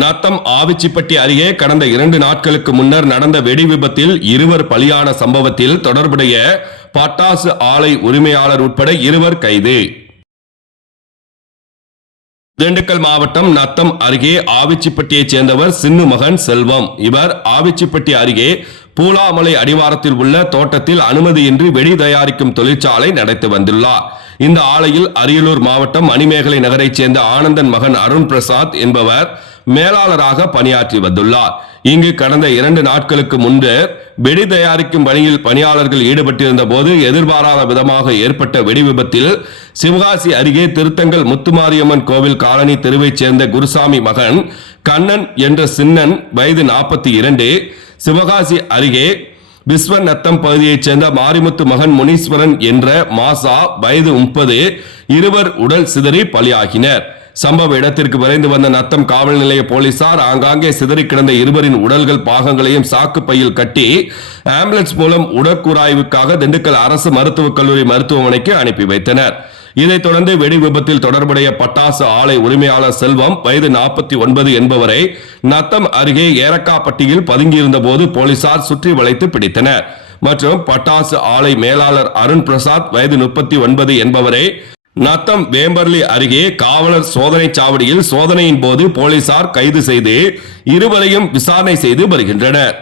நத்தம் ஆவிச்சிப்பட்டி அருகே கடந்த 2 நாட்களுக்கு முன்னர் நடந்த வெடி விபத்தில் 2 பலியான சம்பவத்தில் தொடர்புடைய பட்டாசு ஆலை உரிமையாளர் உட்பட 2 கைது. திண்டுக்கல் மாவட்டம் நத்தம் அருகே ஆவிச்சிப்பட்டியைச் சேர்ந்தவர் சின்னு மகன் செல்வம். இவர் ஆவிச்சிப்பட்டி அருகே பூலாமலை அடிவாரத்தில் உள்ள தோட்டத்தில் அனுமதியின்றி வெடி தயாரிக்கும் தொழிற்சாலை நடத்தி வந்துள்ளார். இந்த ஆலையில் அரியலூர் மாவட்டம் மணிமேகலை நகரைச் சேர்ந்த ஆனந்தன் மகன் அருண் பிரசாத் என்பவர் மேலாளராக பணியாற்றி வந்துள்ளார். இங்கு கடந்த 2 நாட்களுக்கு முன்பு வெடி தயாரிக்கும் பணியில் பணியாளர்கள் ஈடுபட்டிருந்த போது எதிர்பாராத விதமாக ஏற்பட்ட வெடி விபத்தில் சிவகாசி அருகே திருத்தங்கல் முத்துமாரியம்மன் கோவில் காலனி தெருவைச் சேர்ந்த குருசாமி மகன் கண்ணன் என்ற சின்னன் வயது 42, சிவகாசி அருகே விஸ்வநத்தம் பகுதியைச் சேர்ந்த மாரிமுத்து மகன் முனீஸ்வரன் என்ற மாசா வயது 30 இருவர் உடல் சிதறி பலியாகினர். சம்பவ இடத்திற்கு விரைந்து வந்த நத்தம் காவல் நிலைய போலீசார் ஆங்காங்கே சிதறி கிடந்த 2 உடல்கள் பாகங்களையும் சாக்கு பையில் கட்டி ஆம்புலன்ஸ் மூலம் உடற்கூராய்வுக்காக திண்டுக்கல் அரசு மருத்துவக் கல்லூரி மருத்துவமனைக்கு அனுப்பி வைத்தனர். இதைத் தொடர்ந்து வெடி விபத்தில் தொடர்புடைய பட்டாசு ஆலை உரிமையாளர் செல்வம் வயது 49 என்பவரை நத்தம் அருகே ஏரக்காப்பட்டியில் பதுங்கியிருந்த போது போலீசார் சுற்றி வளைத்து பிடித்தனர். மற்றும் பட்டாசு ஆலை மேலாளர் அருண் பிரசாத் வயது 39 என்பவரை நத்தம் வேம்பர்லி அருகே காவலர் சோதனை சாவடியில் சோதனையின் போது போலீசார் கைது செய்து 2 விசாரணை செய்து வருகின்றனர்.